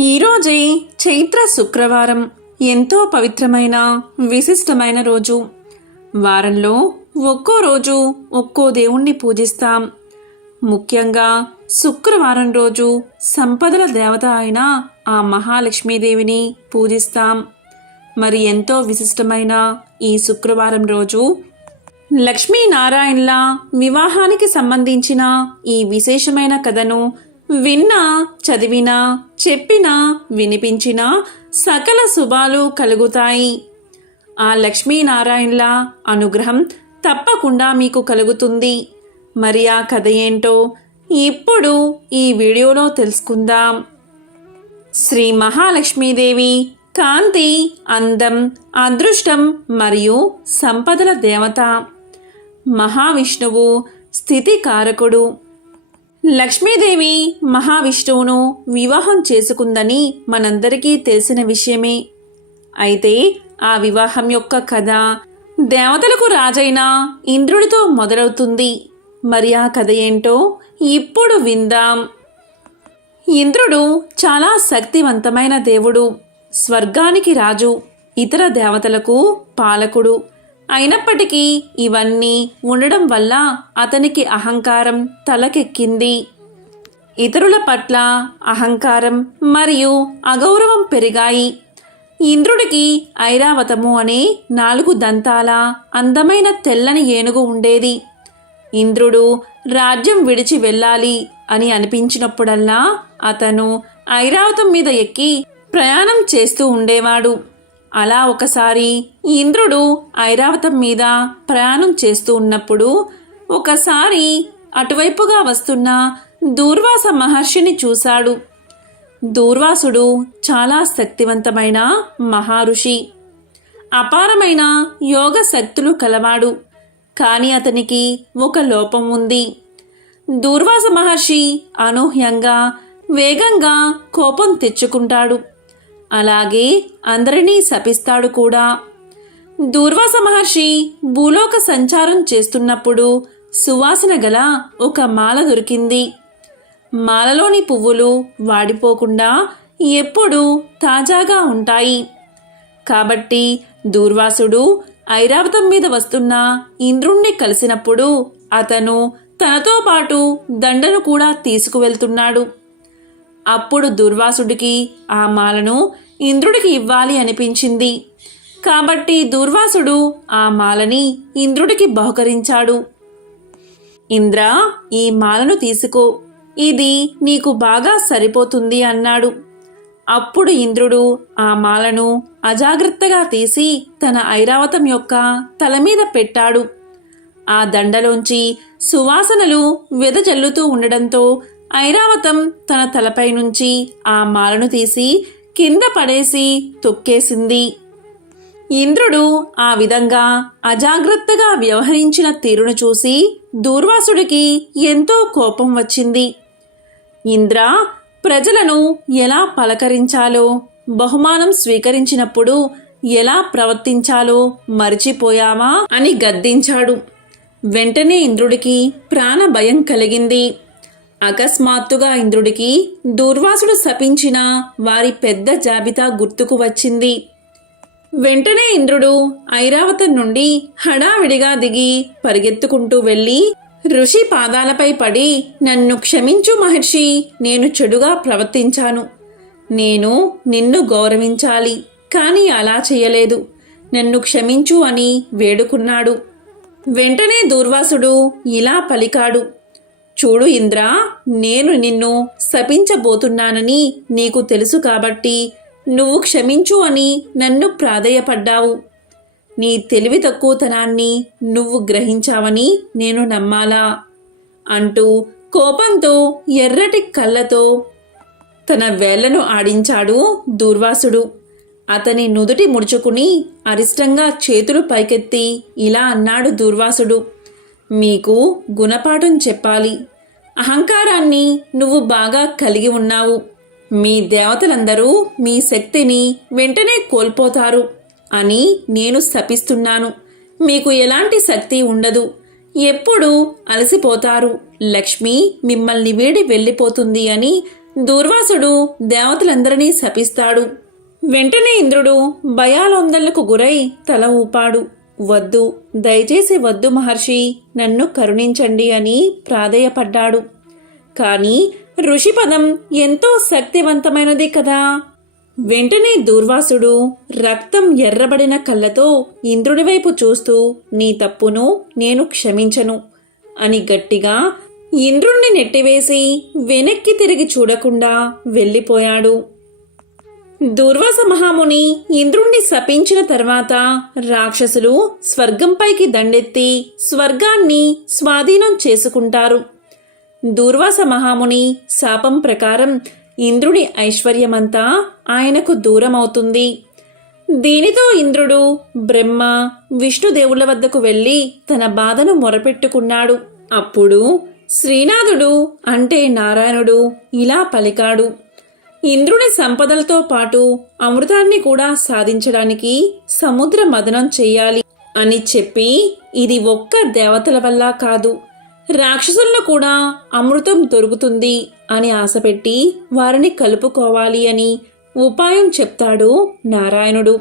ఈరోజే చైత్ర శుక్రవారం. ఎంతో పవిత్రమైన విశిష్టమైన రోజు. వారంలో ఒక్కో రోజు ఒక్కో దేవుణ్ణి పూజిస్తాం. ముఖ్యంగా శుక్రవారం రోజు సంపదల దేవత అయిన ఆ మహాలక్ష్మీదేవిని పూజిస్తాం. మరి ఎంతో విశిష్టమైన ఈ శుక్రవారం రోజు లక్ష్మీనారాయణల వివాహానికి సంబంధించిన ఈ విశేషమైన కథను విన్నా చదివినా చెప్పినా వినిపించినా సకల శుభాలు కలుగుతాయి. ఆ లక్ష్మీనారాయణల అనుగ్రహం తప్పకుండా మీకు కలుగుతుంది. మరి ఆ కథ ఏంటో ఇప్పుడు ఈ వీడియోలో తెలుసుకుందాం. శ్రీ మహాలక్ష్మీదేవి కాంతి అందం అదృష్టం మరియు సంపదల దేవత. మహావిష్ణువు స్థితికారకుడు. లక్ష్మీదేవి మహావిష్ణువును వివాహం చేసుకుందని మనందరికీ తెలిసిన విషయమే. అయితే ఆ వివాహం యొక్క కథ దేవతలకు రాజైన ఇంద్రుడితో మొదలవుతుంది. మరి ఆ కథ ఏంటో ఇప్పుడు విందాం. ఇంద్రుడు చాలా శక్తివంతమైన దేవుడు స్వర్గానికి రాజు ఇతర దేవతలకు పాలకుడు. అయినప్పటికీ ఇవన్నీ ఉండడం వల్ల అతనికి అహంకారం తలకెక్కింది. ఇతరుల పట్ల అహంకారం మరియు అగౌరవం పెరిగాయి. ఇంద్రుడికి ఐరావతము అనే నాలుగు దంతాల అందమైన తెల్లని ఏనుగు ఉండేది. ఇంద్రుడు రాజ్యం విడిచి వెళ్ళాలి అని అనిపించినప్పుడల్లా అతను ఐరావతం మీద ఎక్కి ప్రయాణం చేస్తూ ఉండేవాడు. అలా ఒకసారి ఇంద్రుడు ఐరావతం మీద ప్రయాణం చేస్తూ ఉన్నప్పుడు ఒకసారి అటువైపుగా వస్తున్న దూర్వాస మహర్షిని చూశాడు. దూర్వాసుడు చాలా శక్తివంతమైన మహారుషి. అపారమైన యోగ శక్తులు కలవాడు. కానీ అతనికి ఒక లోపం ఉంది. దూర్వాస మహర్షి అనూహ్యంగా వేగంగా కోపం తెచ్చుకుంటాడు. అలాగే అందరినీ శపిస్తాడు కూడా. దూర్వాస మహర్షి భూలోక సంచారం చేస్తున్నప్పుడు సువాసన గల ఒక మాల దొరికింది. మాలలోని పువ్వులు వాడిపోకుండా ఎప్పుడూ తాజాగా ఉంటాయి. కాబట్టి దూర్వాసుడు ఐరావతం మీద వస్తున్న ఇంద్రుణ్ణి కలిసినప్పుడు అతను తనతో పాటు దండను కూడా తీసుకువెళ్తున్నాడు. అప్పుడు దుర్వాసుడికి ఆ మాలను ఇంద్రుడికి ఇవ్వాలి అనిపించింది. కాబట్టి దుర్వాసుడు ఆ మాలని ఇంద్రుడికి బహుకరించాడు. ఇంద్ర ఈ మాలను తీసుకో. ఇది నీకు బాగా సరిపోతుంది అన్నాడు. అప్పుడు ఇంద్రుడు ఆ మాలను అజాగ్రత్తగా తీసి తన ఐరావతం యొక్క తల మీద పెట్టాడు. ఆ దండలోంచి సువాసనలు వెదజల్లుతూ ఉండడంతో ఐరావతం తన తలపై నుంచి ఆ మాలను తీసి కింద పడేసి తొక్కేసింది. ఇంద్రుడు ఆ విధంగా అజాగ్రత్తగా వ్యవహరించిన తీరును చూసి దూర్వాసుడికి ఎంతో కోపం వచ్చింది. ఇంద్ర ప్రజలను ఎలా పలకరించాలో బహుమానం స్వీకరించినప్పుడు ఎలా ప్రవర్తించాలో మరిచిపోయావా అని గద్దించాడు. వెంటనే ఇంద్రుడికి ప్రాణ భయం కలిగింది. అకస్మాత్తుగా ఇంద్రుడికి దూర్వాసుడు శపించిన వారి పెద్ద జాబితా గుర్తుకు వచ్చింది. వెంటనే ఇంద్రుడు ఐరావతం నుండి హడావిడిగా దిగి పరిగెత్తుకుంటూ వెళ్ళి ఋషి పాదాలపై పడి నన్ను క్షమించు మహర్షి నేను చెడుగా ప్రవర్తించాను. నేను నిన్ను గౌరవించాలి కానీ అలా చేయలేదు. నన్ను క్షమించు అని వేడుకున్నాడు. వెంటనే దూర్వాసుడు ఇలా పలికాడు. చూడు ఇంద్ర నేను నిన్ను శపించబోతున్నానని నీకు తెలుసు కాబట్టి నువ్వు క్షమించు అని నన్ను ప్రాధేయపడ్డావు. నీ తెలివి తక్కువతనాన్ని నువ్వు గ్రహించావని నేను నమ్మాలా? అంటూ కోపంతో ఎర్రటి కళ్ళతో తన వేళ్ళను ఆడించాడు దూర్వాసుడు. అతని నుదుటి ముడుచుకుని అరిష్టంగా చేతులు పైకెత్తి ఇలా అన్నాడు దూర్వాసుడు. మీకు గుణపాఠం చెప్పాలి. అహంకారాన్ని నువ్వు బాగా కలిగి ఉన్నావు. మీ దేవతలందరూ మీ శక్తిని వెంటనే కోల్పోతారు అని నేను శపిస్తున్నాను. మీకు ఎలాంటి శక్తి ఉండదు. ఎప్పుడు అలసిపోతారు. లక్ష్మి మిమ్మల్ని వీడి వెళ్ళిపోతుంది అని దూర్వాసుడు దేవతలందరినీ శపిస్తాడు. వెంటనే ఇంద్రుడు భయాలొందలకు గురై తల ఊపాడు. వద్దు. దయచేసి వద్దు మహర్షి. నన్ను కరుణించండి అని ప్రాధేయపడ్డాడు. కానీ ఋషిపదం ఎంతో శక్తివంతమైనది కదా. వెంటనే దూర్వాసుడు రక్తం ఎర్రబడిన కళ్ళతో ఇంద్రుడి వైపు చూస్తూ నీ తప్పును నేను క్షమించను అని గట్టిగా ఇంద్రుణ్ణి నెట్టివేసి వెనక్కి తిరిగి చూడకుండా వెళ్ళిపోయాడు. దుర్వాస మహాముని ఇంద్రుణ్ణి శపించిన తర్వాత రాక్షసులు స్వర్గంపైకి దండెత్తి స్వర్గాన్ని స్వాధీనం చేసుకుంటారు. దూర్వాస మహాముని శాపం ప్రకారం ఇంద్రుడి ఐశ్వర్యమంతా ఆయనకు దూరమవుతుంది. దీనితో ఇంద్రుడు బ్రహ్మ విష్ణుదేవుల వద్దకు వెళ్ళి తన బాధను మొరపెట్టుకున్నాడు. అప్పుడు శ్రీనాథుడు అంటే నారాయణుడు ఇలా పలికాడు. ఇంద్రుని సంపదలతో పాటు అమృతాన్ని కూడా సాధించడానికి సముద్ర మదనం చెయ్యాలి అని చెప్పి ఇది ఒక్క దేవతల వల్ల కాదు. రాక్షసుల్లో కూడా అమృతం దొరుకుతుంది అని ఆశపెట్టి వారిని కలుపుకోవాలి అని ఉపాయం చెప్తాడు నారాయణుడు.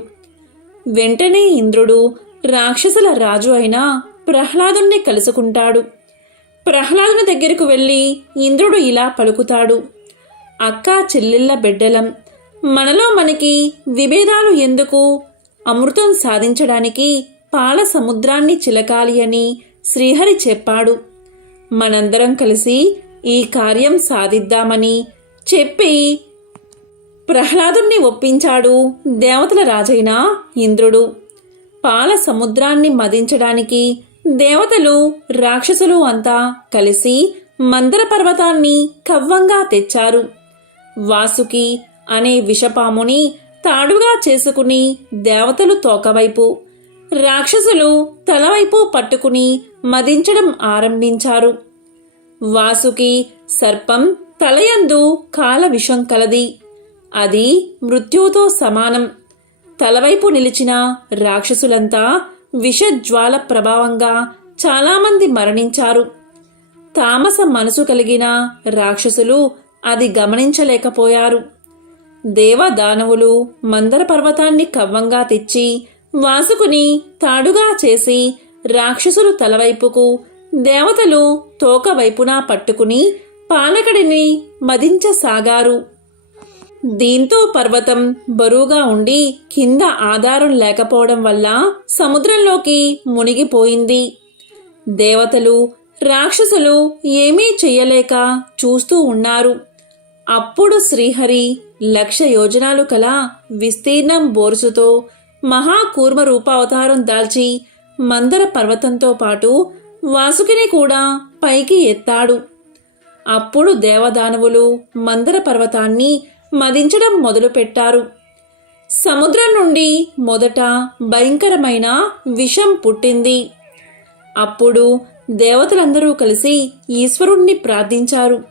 వెంటనే ఇంద్రుడు రాక్షసుల రాజు అయిన ప్రహ్లాదుణ్ణి కలుసుకుంటాడు. ప్రహ్లాదుని దగ్గరకు వెళ్ళి ఇంద్రుడు ఇలా పలుకుతాడు. అక్క చెల్లెళ్ళ బిడ్డలం. మనలో మనకి విభేదాలు ఎందుకు? అమృతం సాధించడానికి పాల సముద్రాన్ని చిలకాలి అని శ్రీహరి చెప్పాడు. మనందరం కలిసి ఈ కార్యం సాధిద్దామని చెప్పి ప్రహ్లాదుణ్ణి ఒప్పించాడు దేవతల రాజైన ఇంద్రుడు. పాల సముద్రాన్ని మదించడానికి దేవతలు రాక్షసులు అంతా కలిసి మందర పర్వతాన్ని కవ్వంగా తెచ్చారు. వాసుకి అనే విషపాముని తాడుగా చేసుకుని దేవతలు తోకవైపు రాక్షసులు తలవైపు పట్టుకుని మదించడం ఆరంభించారు. వాసుకి సర్పం తలయందు కాల విషం కలది. అది మృత్యువుతో సమానం. తలవైపు నిలిచిన రాక్షసులంతా విషజ్వాల ప్రభావంగా చాలామంది మరణించారు. తామస మనసు కలిగిన రాక్షసులు అది గమనించలేకపోయారు. దేవదానవులు మందర పర్వతాన్ని కవ్వంగా తెచ్చి వాసుకుని తాడుగా చేసి రాక్షసులు తలవైపుకు దేవతలు తోక వైపున పట్టుకుని పాలకడిని మదించసాగారు. దీంతో పర్వతం బరువుగా ఉండి కింద ఆధారం లేకపోవడం వల్ల సముద్రంలోకి మునిగిపోయింది. దేవతలు రాక్షసులు ఏమీ చెయ్యలేక చూస్తూ ఉన్నారు. అప్పుడు శ్రీహరి లక్ష యోజనాలు కల విస్తీర్ణం బోరుసుతో మహాకూర్మ రూపావతారం దాల్చి మందర పర్వతంతో పాటు వాసుకిని కూడా పైకి ఎత్తాడు. అప్పుడు దేవదానవులు మందర పర్వతాన్ని మదించడం మొదలుపెట్టారు. సముద్రం నుండి మొదట భయంకరమైన విషం పుట్టింది. అప్పుడు దేవతలందరూ కలిసి ఈశ్వరుణ్ణి ప్రార్థించారు.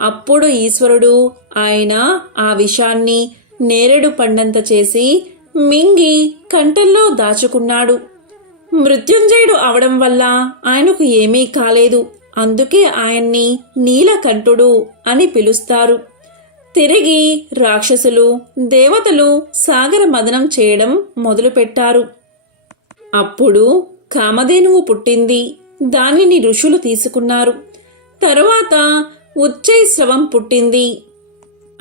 అప్పుడు ఈశ్వరుడు ఆయన ఆ విషాన్ని నేరేడు పండంత చేసి మింగి కంటల్లో దాచుకున్నాడు. మృత్యుంజయుడు అవడం వల్ల ఆయనకు ఏమీ కాలేదు. అందుకే ఆయన్ని నీలకంఠుడు అని పిలుస్తారు. తిరిగి రాక్షసులు దేవతలు సాగర మదనం చేయడం మొదలుపెట్టారు. అప్పుడు కామధేనువు పుట్టింది. దానిని ఋషులు తీసుకున్నారు. తరువాత ఉచ్చైశ్రవం పుట్టింది.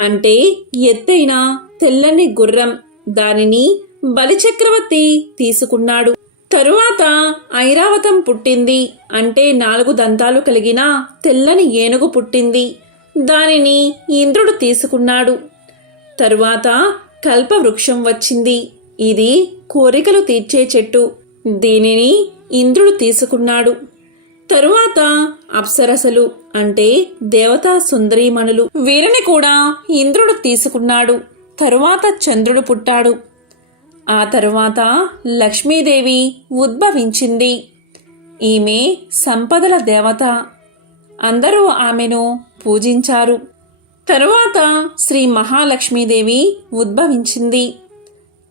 అంటే ఎత్తైన తెల్లని గుర్రం దానిని బలిచక్రవర్తి తీసుకున్నాడు. తరువాత ఐరావతం పుట్టింది. అంటే నాలుగు దంతాలు కలిగిన తెల్లని ఏనుగు పుట్టింది. దానిని ఇంద్రుడు తీసుకున్నాడు. తరువాత కల్పవృక్షం వచ్చింది. ఇది కోరికలు తీర్చే చెట్టు. దీనిని ఇంద్రుడు తీసుకున్నాడు. తరువాత అప్సరసలు అంటే దేవతా సుందరీమణులు. వీరిని కూడా ఇంద్రుడు తీసుకున్నాడు. తరువాత చంద్రుడు పుట్టాడు. ఆ తరువాత లక్ష్మీదేవి ఉద్భవించింది. ఈమె సంపదల దేవత. అందరూ ఆమెను పూజించారు. తరువాత శ్రీ మహాలక్ష్మీదేవి ఉద్భవించింది.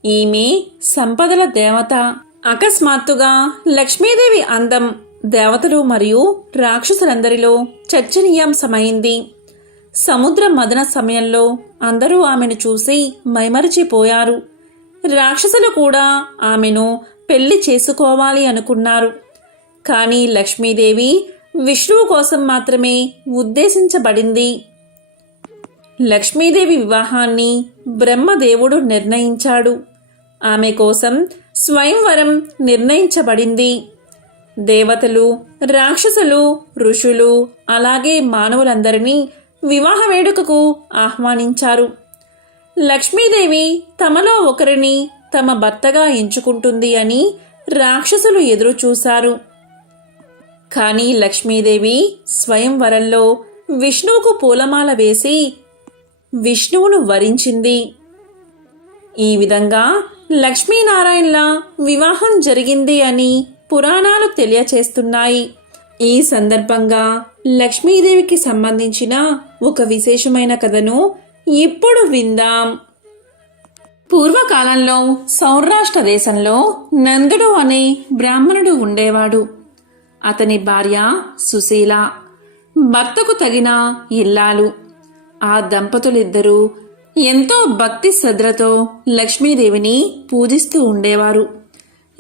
ఈమె సంపదల దేవత. అకస్మాత్తుగా లక్ష్మీదేవి అందం దేవతలు మరియు రాక్షసులందరిలో చర్చనీయాంశమైంది. సముద్ర మదన సమయంలో అందరూ ఆమెను చూసి మైమరిచిపోయారు. రాక్షసులు కూడా ఆమెను పెళ్ళి చేసుకోవాలి అనుకున్నారు. కానీ లక్ష్మీదేవి విష్ణువు కోసం మాత్రమే ఉద్దేశించబడింది. లక్ష్మీదేవి వివాహాన్ని బ్రహ్మదేవుడు నిర్ణయించాడు. ఆమె కోసం స్వయంవరం నిర్ణయించబడింది. దేవతలు రాక్షసులు ఋషులు అలాగే మానవులందరినీ వివాహ వేడుకకు ఆహ్వానించారు. లక్ష్మీదేవి తమలో ఒకరిని తమ భర్తగా ఎంచుకుంటుంది అని రాక్షసులు ఎదురు చూశారు కానీ లక్ష్మీదేవి స్వయంవరంలో విష్ణువుకు పూలమాల వేసి విష్ణువును వరించింది. ఈ విధంగా లక్ష్మీనారాయణల వివాహం జరిగింది అని పురాణాలు తెలియచేస్తున్నాయి. ఈ సందర్భంగా లక్ష్మీదేవికి సంబంధించిన ఒక విశేషమైన కథను ఇప్పుడు విందాం. పూర్వకాలంలో సౌరాష్ట్ర దేశంలో నందుడు అనే బ్రాహ్మణుడు ఉండేవాడు. అతని భార్య సుశీల భర్తకు తగిన ఇల్లాలు. ఆ దంపతులిద్దరూ ఎంతో భక్తి శ్రద్ధలతో లక్ష్మీదేవిని పూజిస్తూ ఉండేవారు.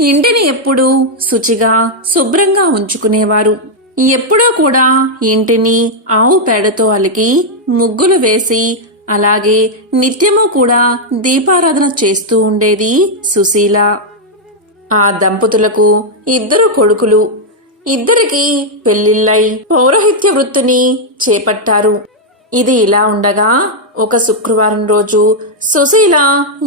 ఇంటిని ఎప్పుడూ శుచిగా శుభ్రంగా ఉంచుకునేవారు. ఎప్పుడూ కూడా ఇంటిని ఆవు పేడతో అలికి ముగ్గులు వేసి అలాగే నిత్యము కూడా దీపారాధన చేస్తూ ఉండేది సుశీల. ఆ దంపతులకు ఇద్దరు కొడుకులు. ఇద్దరికి పెళ్ళిళ్ళై పౌరహిత్య వృత్తిని చేపట్టారు. ఇది ఇలా ఉండగా ఒక శుక్రవారం రోజు సుశీల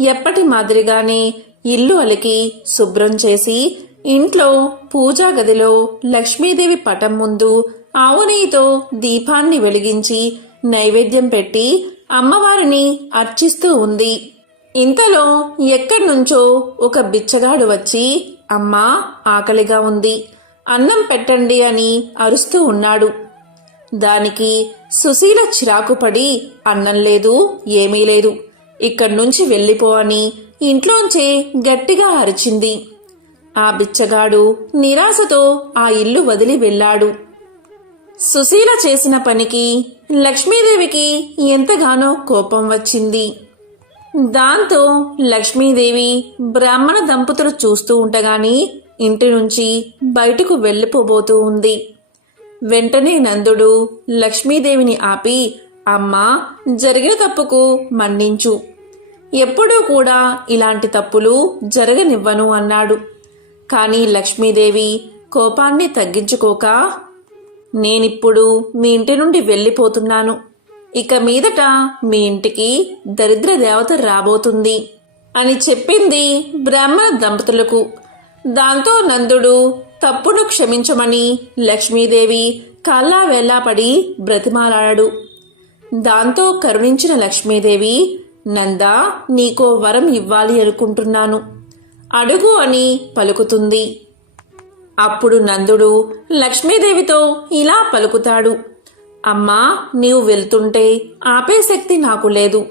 ఎప్పటి మాదిరిగానే ఇల్లు అలికి శుభ్రం చేసి ఇంట్లో పూజా గదిలో లక్ష్మీదేవి పటం ముందు ఆవునేయితో దీపాన్ని వెలిగించి నైవేద్యం పెట్టి అమ్మవారిని అర్చిస్తూ ఉంది. ఇంతలో ఎక్కడి నుంచో ఒక బిచ్చగాడు వచ్చి అమ్మా ఆకలిగా ఉంది. అన్నం పెట్టండి అని అరుస్తూ ఉన్నాడు. దానికి సుశీల చిరాకుపడి అన్నం లేదు ఏమీ లేదు. ఇక్కడి నుంచి వెళ్ళిపో అని ఇంట్లోంచే గట్టిగా అరిచింది. ఆ బిచ్చగాడు నిరాశతో ఆ ఇల్లు వదిలి వెళ్ళాడు. సుశీల చేసిన పనికి లక్ష్మీదేవికి ఎంతగానో కోపం వచ్చింది. దాంతో లక్ష్మీదేవి బ్రాహ్మణ దంపతులు చూస్తూ ఉండగాని ఇంటి నుంచి బయటకు వెళ్ళిపోబోతూ ఉంది. వెంటనే నందుడు లక్ష్మీదేవిని ఆపి అమ్మా జరిగిన తప్పుకు మన్నించు. ఎప్పుడూ కూడా ఇలాంటి తప్పులు జరగనివ్వను అన్నాడు. కానీ లక్ష్మీదేవి కోపాన్ని తగ్గించుకోక నేనిప్పుడు మీ ఇంటి నుండి వెళ్ళిపోతున్నాను. ఇక మీదట మీ ఇంటికి దరిద్ర దేవత రాబోతుంది అని చెప్పింది బ్రాహ్మణ దంపతులకు. దాంతో నందుడు తప్పును క్షమించమని లక్ష్మీదేవి కాళ్ళా వేళ్ళాపడి బ్రతిమాలాడాడు దాంతో కరుణించిన లక్ష్మీదేవి నందా నీకో వరం ఇవ్వాలి అనుకుంటున్నాను. అడుగు అని పలుకుతుంది. అప్పుడు నందుడు లక్ష్మీదేవితో ఇలా పలుకుతాడు. అమ్మా నీవు వెళ్తుంటే ఆపే శక్తి నాకు లేదు.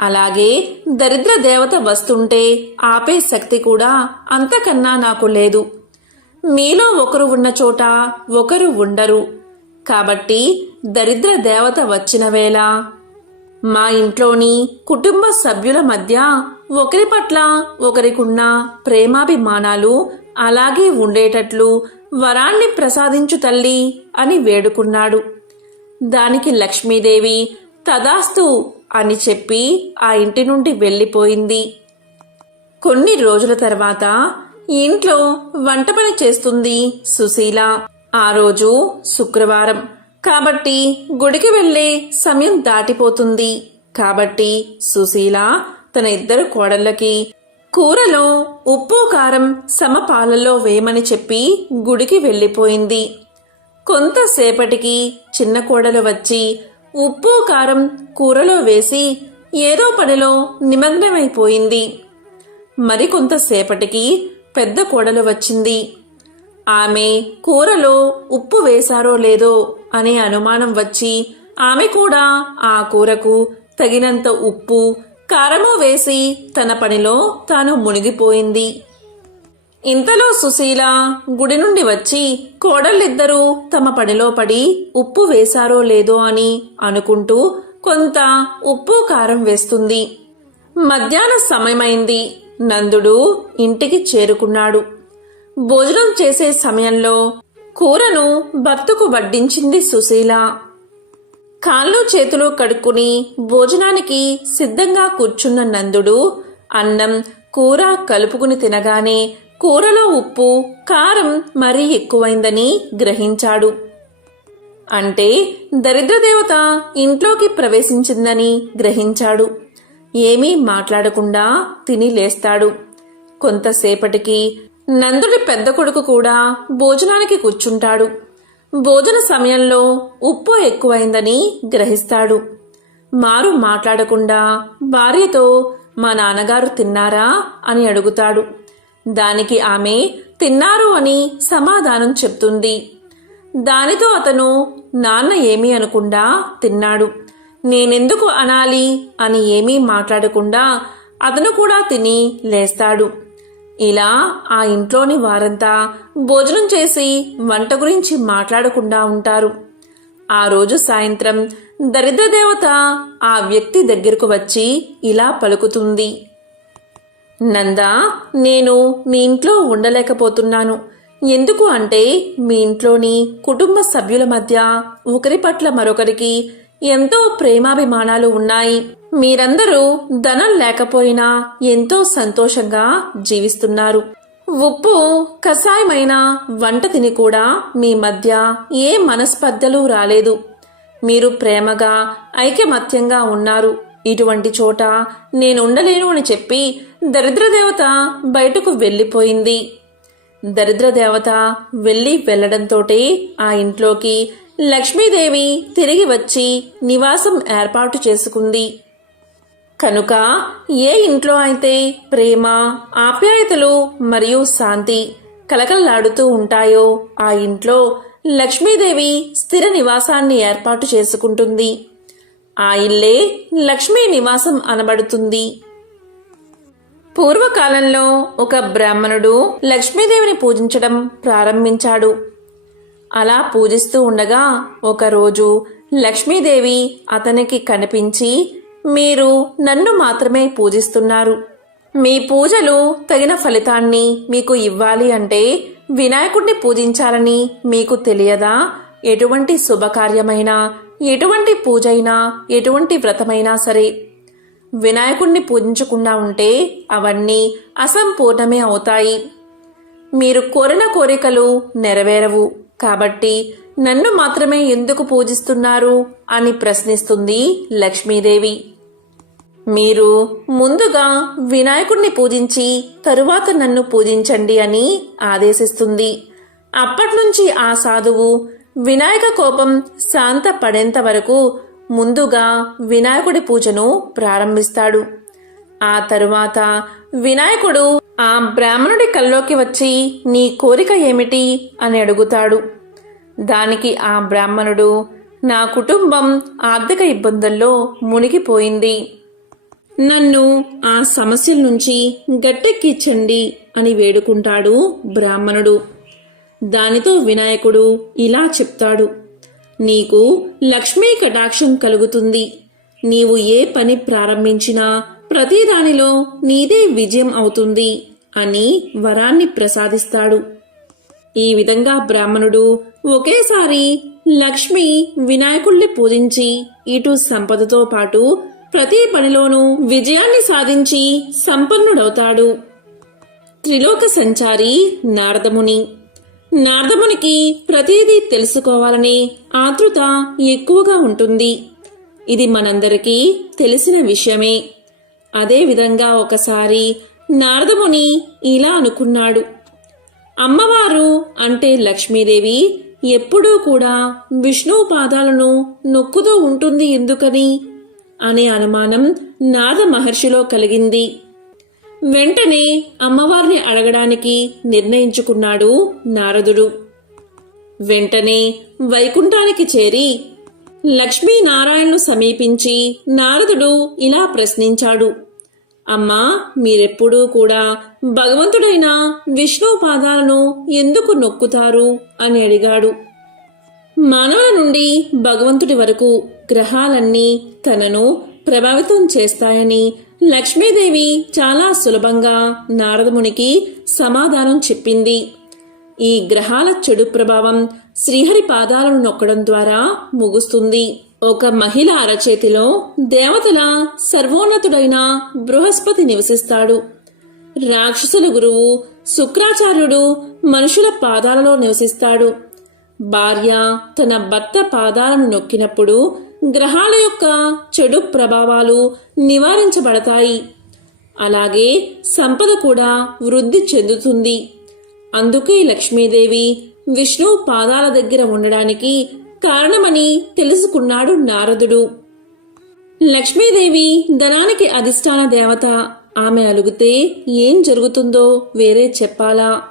అలాగే దరిద్ర దేవత వస్తుంటే ఆపే శక్తి కూడా అంతకన్నా నాకు లేదు. మీలో ఒకరు ఉన్న చోట ఒకరు ఉండరు. కాబట్టి దరిద్ర దేవత వచ్చిన వేళ మా ఇంట్లోని కుటుంబ సభ్యుల మధ్య ఒకరి పట్ల ఒకరికున్న ప్రేమాభిమానాలు అలాగే ఉండేటట్లు వరాన్ని ప్రసాదించు తల్లి అని వేడుకున్నాడు. దానికి లక్ష్మీదేవి తదాస్తు అని చెప్పి ఆ ఇంటి నుండి వెళ్ళిపోయింది. కొన్ని రోజుల తర్వాత ఇంట్లో వంట పని చేస్తుంది సుశీల. ఆ రోజు శుక్రవారం. కాబట్టి గుడికి వెళ్ళే సమయం దాటిపోతుంది. కాబట్టి సుశీల తన ఇద్దరు కోడళ్ళకి కూరలో ఉప్పు కారం సమపాలలో వేయమని చెప్పి గుడికి వెళ్ళిపోయింది. కొంతసేపటికి చిన్న కోడలు వచ్చి ఉప్పు కారం కూరలో వేసి ఏదో పనిలో నిమగ్నమైపోయింది. మరికొంతసేపటికి పెద్ద కోడలు వచ్చింది. ఆమె కూరలో ఉప్పు వేశారో లేదో అనే అనుమానం వచ్చి ఆమె కూడా ఆ కూరకు తగినంత ఉప్పు కారము వేసి తన పనిలో తాను మునిగిపోయింది. ఇంతలో సుశీల గుడి నుండి వచ్చి కోడళ్ళిద్దరూ తమ పనిలో పడి ఉప్పు వేశారో లేదో అని అనుకుంటూ కొంత ఉప్పు కారం వేస్తుంది. మధ్యాహ్న సమయమైంది. నందుడు ఇంటికి చేరుకున్నాడు. భోజనం చేసే సమయంలో కూరను భర్తకు వడ్డించింది సుశీల. కాళ్ళు చేతులు కడుక్కుని భోజనానికి సిద్ధంగా కూర్చున్న నందుడు అన్నం కూర కలుపుకుని తినగానే కూరలో ఉప్పు కారం మరీ ఎక్కువైందని గ్రహించాడు. అంటే దరిద్రదేవత ఇంట్లోకి ప్రవేశించిందని గ్రహించాడు. ఏమీ మాట్లాడకుండా తిని లేస్తాడు. కొంతసేపటికి నందుడి పెద్ద కొడుకు కూడా భోజనానికి కూర్చుంటాడు. భోజన సమయంలో ఉప్పు ఎక్కువైందని గ్రహిస్తాడు. మారు మాట్లాడకుండా భార్యతో మా నాన్నగారు తిన్నారా? అని అడుగుతాడు. దానికి ఆమె తిన్నారు అని సమాధానం చెప్తుంది. దానితో అతను నాన్న ఏమీ అనకుండా తిన్నాడు. నేనెందుకు అనాలి? అని ఏమీ మాట్లాడకుండా అతను కూడా తిని లేస్తాడు. ఇలా ఆ ఇంట్లోని వారంతా భోజనం చేసి వంట గురించి మాట్లాడకుండా ఉంటారు. ఆ రోజు సాయంత్రం దరిద్రదేవత ఆ వ్యక్తి దగ్గరకు వచ్చి ఇలా పలుకుతుంది. నందా నేను మీ ఇంట్లో ఉండలేకపోతున్నాను. ఎందుకు అంటే మీ ఇంట్లోని కుటుంబ సభ్యుల మధ్య ఒకరి పట్ల మరొకరికి ఎంతో ప్రేమాభిమానాలు ఉన్నాయి. మీరందరూ ధనం లేకపోయినా ఎంతో సంతోషంగా జీవిస్తున్నారు. ఉప్పు కషాయమైన వంట తిని కూడా మీ మధ్య ఏ మనస్పర్ధలు రాలేదు. మీరు ప్రేమగా ఐకమత్యంగా ఉన్నారు. ఇటువంటి చోట నేను ఉండలేను అని చెప్పి దరిద్రదేవత బయటకు వెళ్ళిపోయింది. దరిద్రదేవత వెళ్ళి వెళ్ళడంతోటే ఆ ఇంట్లోకి లక్ష్మీదేవి తిరిగి వచ్చి నివాసం ఏర్పాటు చేసుకుంది. కనుక ఏ ఇంట్లో అయితే ప్రేమ ఆప్యాయతలు మరియు శాంతి కలకలలాడుతూ ఉంటాయో ఆ ఇంట్లో లక్ష్మీదేవి స్థిర నివాసాన్ని ఏర్పాటు చేసుకుంటుంది. ఆ ఇల్లే లక్ష్మీ నివాసం అనబడుతుంది. పూర్వకాలంలో ఒక బ్రాహ్మణుడు లక్ష్మీదేవిని పూజించడం ప్రారంభించాడు. అలా పూజిస్తూ ఉండగా ఒకరోజు లక్ష్మీదేవి అతనికి కనిపించి మీరు నన్ను మాత్రమే పూజిస్తున్నారు. మీ పూజలు తగిన ఫలితాన్ని మీకు ఇవ్వాలి అంటే వినాయకుడిని పూజించాలని మీకు తెలియదా? ఎటువంటి శుభకార్యమైనా ఎటువంటి పూజైనా ఎటువంటి వ్రతమైనా సరే. వినాయకుడిని పూజించకుండా ఉంటే అవన్నీ అసంపూర్ణమే అవుతాయి. మీరు కోరిన కోరికలు నెరవేరవు. కాబట్టి నన్ను మాత్రమే ఎందుకు పూజిస్తున్నారు అని ప్రశ్నిస్తుంది లక్ష్మీదేవి. మీరు ముందుగా వినాయకుడిని పూజించి తరువాత నన్ను పూజించండి అని ఆదేశిస్తుంది. అప్పట్నుంచి ఆ సాధువు వినాయక కోపం శాంత పడేంత వరకు ముందుగా వినాయకుడి పూజను ప్రారంభిస్తాడు. ఆ తరువాత వినాయకుడు ఆ బ్రాహ్మణుడి కల్లోకి వచ్చి నీ కోరిక ఏమిటి? అని అడుగుతాడు. దానికి ఆ బ్రాహ్మణుడు నా కుటుంబం ఆర్థిక ఇబ్బందుల్లో మునిగిపోయింది. నన్ను ఆ సమస్యల నుంచి గట్టెక్కించండి అని వేడుకుంటాడు బ్రాహ్మణుడు. దానితో వినాయకుడు ఇలా చెప్తాడు నీకు లక్ష్మీ కటాక్షం కలుగుతుంది. నీవు ఏ పని ప్రారంభించినా ప్రతి దానిలో నీదే విజయం అవుతుంది అని వరాన్ని ప్రసాదిస్తాడు. ఈ విధంగా బ్రాహ్మణుడు ఒకేసారి లక్ష్మి వినాయకుణ్ణి పూజించి ఇటు సంపదతో పాటు ప్రతి పనిలోనూ విజయాన్ని సాధించి సంపన్నుడవుతాడు. త్రిలోక సంచారి నారదముని. నారదమునికి ప్రతిదీ తెలుసుకోవాలనే ఆతృత ఎక్కువగా ఉంటుంది. ఇది మనందరికీ తెలిసిన విషయమే. అదేవిధంగా ఒకసారి నారదముని ఇలా అనుకున్నాడు. అమ్మవారు అంటే లక్ష్మీదేవి ఎప్పుడూ కూడా విష్ణువు పాదాలను నొక్కుతూ ఉంటుంది ఎందుకని? అనే అనుమానం నారద మహర్షిలో కలిగింది. వెంటనే అమ్మవారిని అడగడానికి నిర్ణయించుకున్నాడు నారదుడు. వెంటనే వైకుంఠానికి చేరి లక్ష్మీనారాయణను సమీపించి నారదుడు ఇలా ప్రశ్నించాడు. అమ్మా మీరెప్పుడూ కూడా భగవంతుడైన విష్ణు పాదాలను ఎందుకు నొక్కుతారు? అని అడిగాడు. మానవుల నుండి భగవంతుడి వరకు గ్రహాలన్నీ తనను ప్రభావితం చేస్తాయని లక్ష్మీదేవి చాలా సులభంగా నారదమునికి సమాధానం చెప్పింది. ఈ గ్రహాల చెడు ప్రభావం శ్రీహరి పాదాలను నొక్కడం ద్వారా ముగుస్తుంది. ఒక మహిళ అరచేతిలో దేవతల సర్వోన్నతుడైన బృహస్పతి నివసిస్తాడు. రాక్షసుల గురువు శుక్రాచార్యుడు మనుషుల పాదాలలో నివసిస్తాడు. భార్య తన భర్త పాదాలను నొక్కినప్పుడు గ్రహాల యొక్క చెడు ప్రభావాలు నివారించబడతాయి. అలాగే సంపద కూడా వృద్ధి చెందుతుంది. అందుకే లక్ష్మీదేవి విష్ణు పాదాల దగ్గర ఉండడానికి కారణమని తెలుసుకున్నాడు నారదుడు. లక్ష్మీదేవి ధనానికి అధిష్టాన దేవత. ఆమె అలుగుతే ఏం జరుగుతుందో వేరే చెప్పాలా.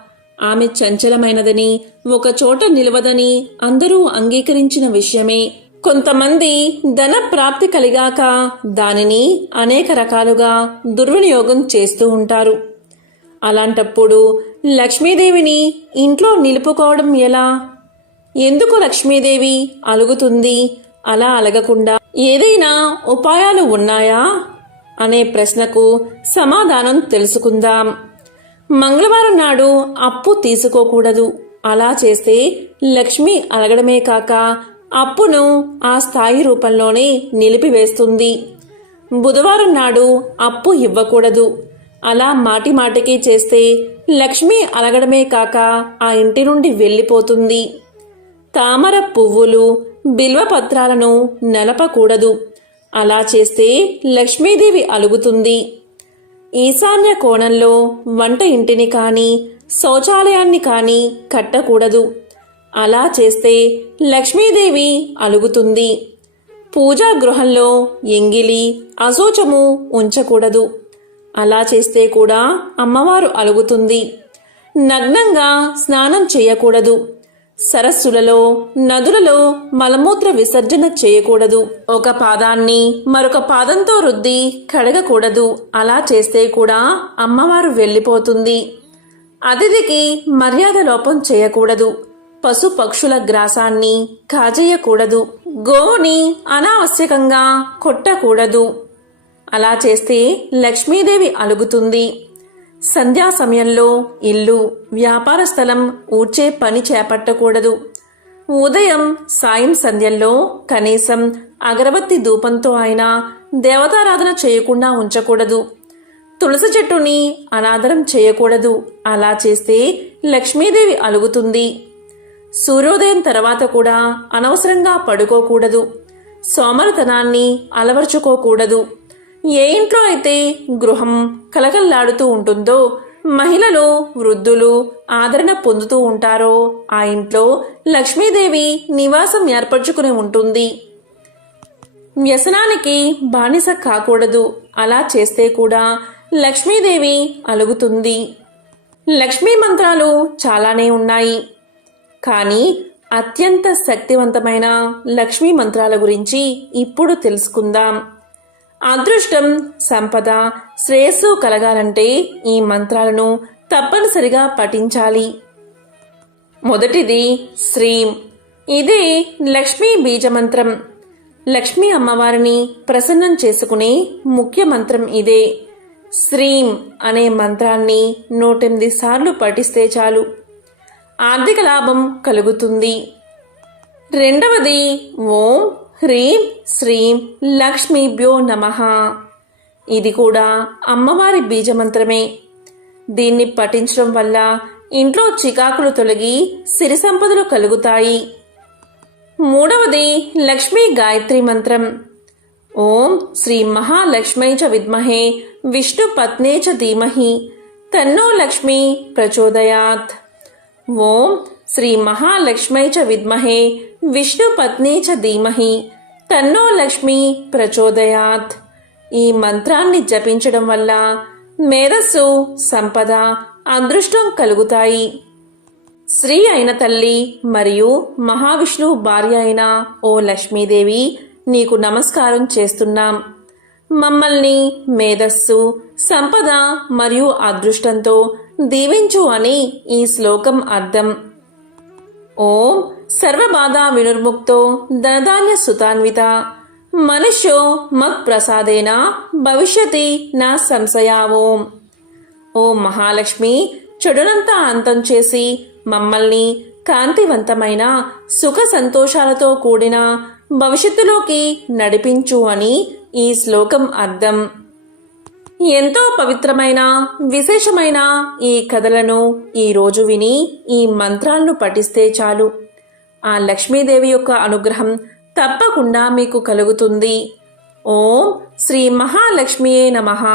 ఆమె చంచలమైనదని ఒక చోట నిలవదని అందరూ అంగీకరించిన విషయమే. కొంతమంది ధన ప్రాప్తి కలిగాక దానిని అనేక రకాలుగా దుర్వినియోగం చేస్తూ ఉంటారు. అలాంటప్పుడు లక్ష్మీదేవిని ఇంట్లో నిలుపుకోవడం ఎలా? ఎందుకు లక్ష్మీదేవి అలుగుతుంది అలా అలగకుండా? ఏదైనా ఉపాయాలు ఉన్నాయా? అనే ప్రశ్నకు సమాధానం తెలుసుకుందాం. మంగళవారం నాడు అప్పు తీసుకోకూడదు. అలా చేస్తే లక్ష్మి అలగడమే కాక అప్పును ఆ స్థాయి రూపంలోనే నిలిపివేస్తుంది. బుధవారం నాడు అప్పు ఇవ్వకూడదు. అలా మాటి మాటికి చేస్తే లక్ష్మి అలగడమే కాక ఆ ఇంటి నుండి వెళ్ళిపోతుంది. తామర పువ్వులు బిల్వపత్రాలను నలపకూడదు. అలా చేస్తే లక్ష్మీదేవి అలుగుతుంది. ఈశాన్య కోణంలో వంట ఇంటిని కానీ శౌచాలయాన్ని కానీ కట్టకూడదు. అలా చేస్తే లక్ష్మీదేవి అలుగుతుంది. పూజా గృహంలో ఎంగిలి అశోచము ఉంచకూడదు. అలా చేస్తే కూడా అమ్మవారు అలుగుతుంది. నగ్నంగా స్నానం చేయకూడదు. సరస్సులలో నదులలో మలమూత్ర విసర్జన చేయకూడదు. ఒక పాదాన్ని మరొక పాదంతో రుద్ది కడగకూడదు. అలా చేస్తే కూడా అమ్మవారు వెళ్ళిపోతుంది. అతిథికి మర్యాద లోపం చేయకూడదు. పశు పక్షుల గ్రాసాన్ని కాజేయకూడదు. గోవుని అనావశ్యకంగా కొట్టకూడదు. అలా చేస్తే లక్ష్మీదేవి అలుగుతుంది. సంధ్యా సమయంలో ఇల్లు వ్యాపార స్థలం ఊడ్చే పని చేపట్టకూడదు. ఉదయం సాయం సంధ్యల్లో కనీసం అగరబత్తి ధూపంతో అయినా దేవతారాధన చేయకుండా ఉంచకూడదు. తులసి చెట్టుని అనాదరం చేయకూడదు. అలా చేస్తే లక్ష్మీదేవి అలుగుతుంది. సూర్యోదయం తర్వాత కూడా అనవసరంగా పడుకోకూడదు. సోమరతనాన్ని అలవర్చుకోకూడదు. ఏ ఇంట్లో అయితే గృహం కలకల్లాడుతూ ఉంటుందో మహిళలు వృద్ధులు ఆదరణ పొందుతూ ఉంటారో ఆ ఇంట్లో లక్ష్మీదేవి నివాసం ఏర్పరచుకుని ఉంటుంది. వ్యసనానికి బానిస కాకూడదు. అలా చేస్తే కూడా లక్ష్మీదేవి అలుగుతుంది. లక్ష్మీ మంత్రాలు చాలానే ఉన్నాయి. కానీ అత్యంత శక్తివంతమైన లక్ష్మీ మంత్రాల గురించి ఇప్పుడు తెలుసుకుందాం. అదృష్టం సంపద శ్రేయస్సు కలగాలంటే ఈ మంత్రాలను తప్పనిసరిగా పఠించాలి. మొదటిది శ్రీం. ఇది లక్ష్మీ బీజమంత్రం. లక్ష్మీ అమ్మవారిని ప్రసన్నం చేసుకునే ముఖ్య మంత్రం ఇదే. శ్రీం అనే మంత్రాన్ని నూటెనిమిది సార్లు పఠిస్తే చాలు. ఆర్థిక లాభం కలుగుతుంది. రెండవది ఓం. హ్రీం శ్రీం లక్ష్మీభ్యో నమ. ఇది కూడా అమ్మవారి బీజమంత్రమే. దీన్ని పఠించడం వల్ల ఇంట్లో చికాకులు తొలగి సిరి సంపదలు కలుగుతాయి. మూడవది లక్ష్మీ గాయత్రి మంత్రం. ఓం శ్రీ మహాలక్ష్మై చ విద్మహే విష్ణు పత్నే చ ధీమహి. తన్నో లక్ష్మీ ప్రచోదయాత్. ఓం శ్రీ మహాలక్ష్మై చ విద్మహే విష్ణుపత్నే చ ధీమహి తన్నో లక్ష్మి ప్రచోదయాత్. ఈ మంత్రాన్ని జపించడం వల్ల మేధస్సు సంపద అదృష్టం కలుగుతాయి. శ్రీ అయిన తల్లి మరియు మహావిష్ణువు భార్య అయిన ఓ లక్ష్మీదేవి నీకు నమస్కారం చేస్తున్నాం. మమ్మల్ని మేధస్సు సంపద మరియు అదృష్టంతో దీవించు అని ఈ శ్లోకం అర్థం. ఓం సర్వబాధా వినుర్ముక్తో ధనధాన్య సుతాన్విత మనుష్యో మక్ ప్రసాదేన భవిష్యతి నా సంశయావో ఓం మహాలక్ష్మి చెడునంతా అంతం చేసి మమ్మల్ని కాంతివంతమైన సుఖ సంతోషాలతో కూడిన భవిష్యత్తులోకి నడిపించు అని ఈ శ్లోకం అర్థం. ఎంతో పవిత్రమైన విశేషమైన ఈ కథలను ఈ రోజు విని ఈ మంత్రాలను పఠిస్తే చాలు. ఆ లక్ష్మీదేవి యొక్క అనుగ్రహం తప్పకుండా మీకు కలుగుతుంది. ఓం శ్రీ మహాలక్ష్మియే నమః.